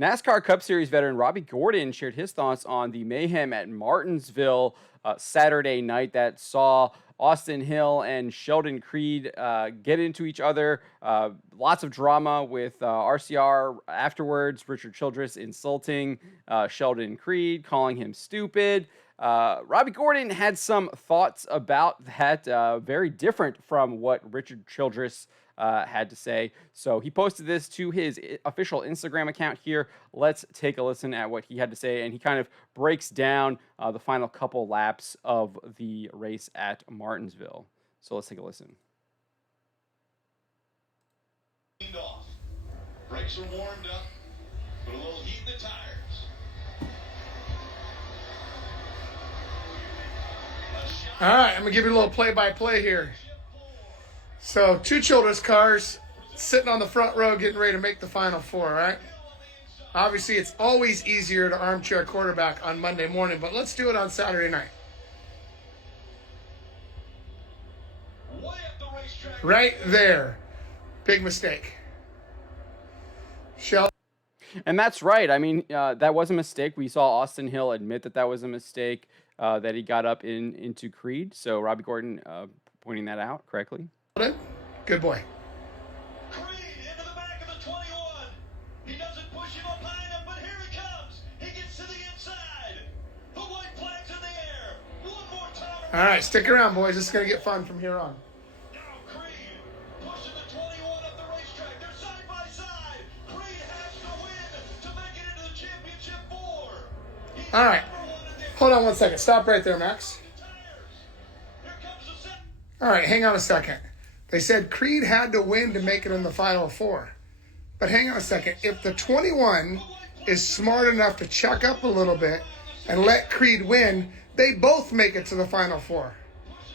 NASCAR Cup Series veteran Robby Gordon shared his thoughts on the mayhem at Martinsville Saturday night that saw Austin Hill and Sheldon Creed get into each other. Lots of drama with RCR afterwards. Richard Childress insulting Sheldon Creed, calling him stupid. Robby Gordon had some thoughts about that, very different from what Richard Childress had to say. So he posted this to his official Instagram account here. Let's take a listen at what he had to say, and he kind of breaks down the final couple laps of the race at Martinsville. So let's take a listen. Off. Brakes are warmed up. Put a little heat in the tires. All right, I'm going to give you a little play-by-play here. So, two Childress cars sitting on the front row getting ready to make the Final Four, right? Obviously, it's always easier to armchair quarterback on Monday morning, but let's do it on Saturday night. Right there. Big mistake. Sheldon. And that's right. I mean, that was a mistake. We saw Austin Hill admit that was a mistake, that he got up into Creed. So Robby Gordon pointing that out correctly. Good boy. Creed into the back of the 21. He doesn't push him up high enough, but here he comes. He gets to the inside. The white flag's in the air. One more time. All right, stick around, boys. This is going to get fun from here on. Now Creed pushing the 21 up the racetrack. They're side by side. Creed has to win to make it into the championship four. All right. Hold on one second. Stop right there, Max. All right, hang on a second. They said Creed had to win to make it in the Final Four. But hang on a second. If the 21 is smart enough to chuck up a little bit and let Creed win, they both make it to the Final Four.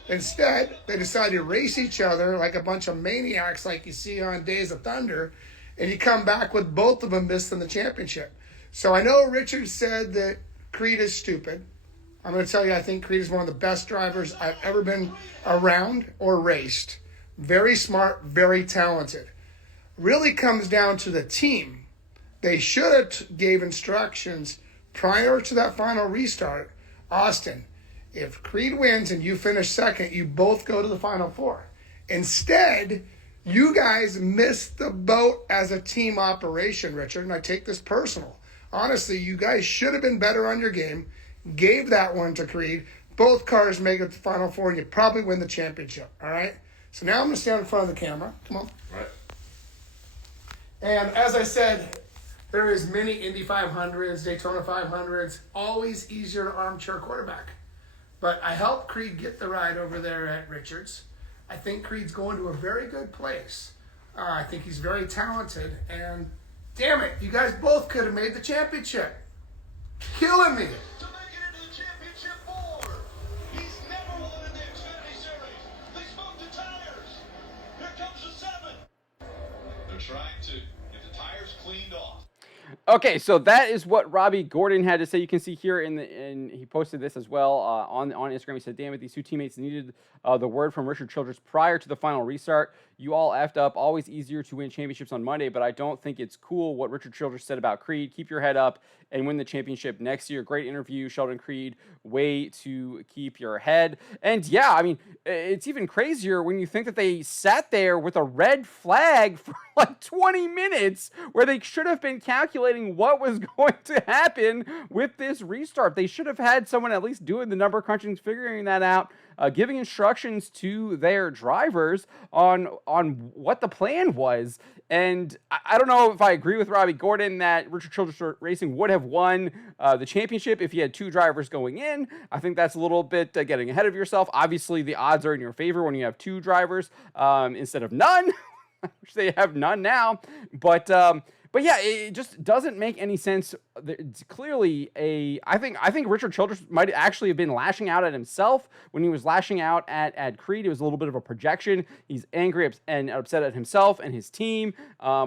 Instead, they decide to race each other like a bunch of maniacs like you see on Days of Thunder, and you come back with both of them missing the championship. So I know Richard said that Creed is stupid. I'm going to tell you, I think Creed is one of the best drivers I've ever been around or raced. Very smart, very talented. Really comes down to the team. They should have gave instructions prior to that final restart. Austin, if Creed wins and you finish second, you both go to the Final Four. Instead, you guys missed the boat as a team operation, Richard, and I take this personal. Honestly, you guys should have been better on your game. Gave that one to Creed. Both cars make it to the Final Four, and you probably win the championship, all right? So now I'm going to stand in front of the camera. Come on. All right. And as I said, there is many Indy 500s, Daytona 500s, always easier to armchair quarterback. But I helped Creed get the ride over there at Richards. I think Creed's going to a very good place. I think he's very talented. And damn it, you guys both could have made the championship. Killing me. To make it into the championship four. He's never won in the Xfinity Series. They smoked the tires. Here comes the 7. They're trying to get the tires cleaned off. Okay, so that is what Robby Gordon had to say. You can see here and he posted this as well on Instagram. He said, "Damn it, these two teammates needed the word from Richard Childress prior to the final restart. You all effed up. Always easier to win championships on Monday, but I don't think it's cool what Richard Childress said about Creed. Keep your head up and win the championship next year." Great interview, Sheldon Creed. Way to keep your head. And yeah, I mean, it's even crazier when you think that they sat there with a red flag for like 20 minutes where they should have been calculating what was going to happen with this restart. They should have had someone at least doing the number crunching, figuring that out, giving instructions to their drivers on what the plan was. And I don't know if I agree with Robby Gordon that Richard Childress Racing would have won the championship if he had two drivers going in. I think that's a little bit getting ahead of yourself. Obviously, the odds are in your favor when you have two drivers instead of none. Which they have none now. But yeah, it just doesn't make any sense. It's clearly I think Richard Childress might actually have been lashing out at himself when he was lashing out at Creed. It was a little bit of a projection. He's angry and upset at himself and his team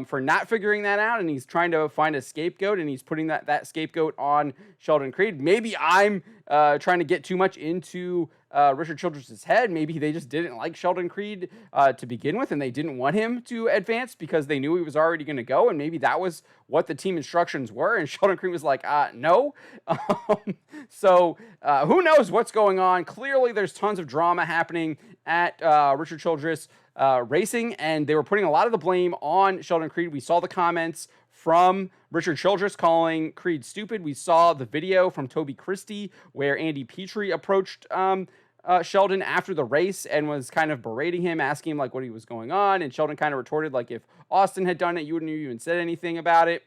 for not figuring that out, and he's trying to find a scapegoat, and he's putting that scapegoat on Sheldon Creed. Maybe I'm trying to get too much into Richard Childress' head. Maybe they just didn't like Sheldon Creed to begin with, and they didn't want him to advance because they knew he was already going to go, and maybe that was what the team instructions were, and Sheldon Creed was like, no. So who knows what's going on? Clearly, there's tons of drama happening at Richard Childress Racing, and they were putting a lot of the blame on Sheldon Creed. We saw the comments from Richard Childress calling Creed stupid. We saw the video from Toby Christie where Andy Petrie approached Sheldon after the race and was kind of berating him, asking him like what he was going on. And Sheldon kind of retorted like, if Austin had done it, you wouldn't have even said anything about it.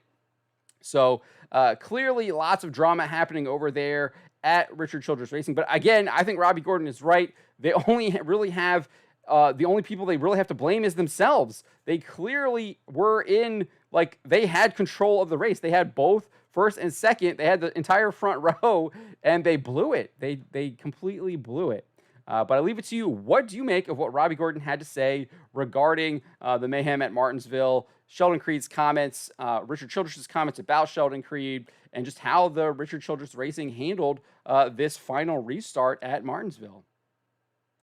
So clearly lots of drama happening over there at Richard Childress Racing. But again, I think Robby Gordon is right. They only really have the only people they really have to blame is themselves. They clearly were in, like, they had control of the race. They had both first and second. They had the entire front row, and they blew it. They completely blew it. But I leave it to you. What do you make of what Robby Gordon had to say regarding the mayhem at Martinsville, Sheldon Creed's comments, Richard Childress' comments about Sheldon Creed, and just how the Richard Childress Racing handled this final restart at Martinsville?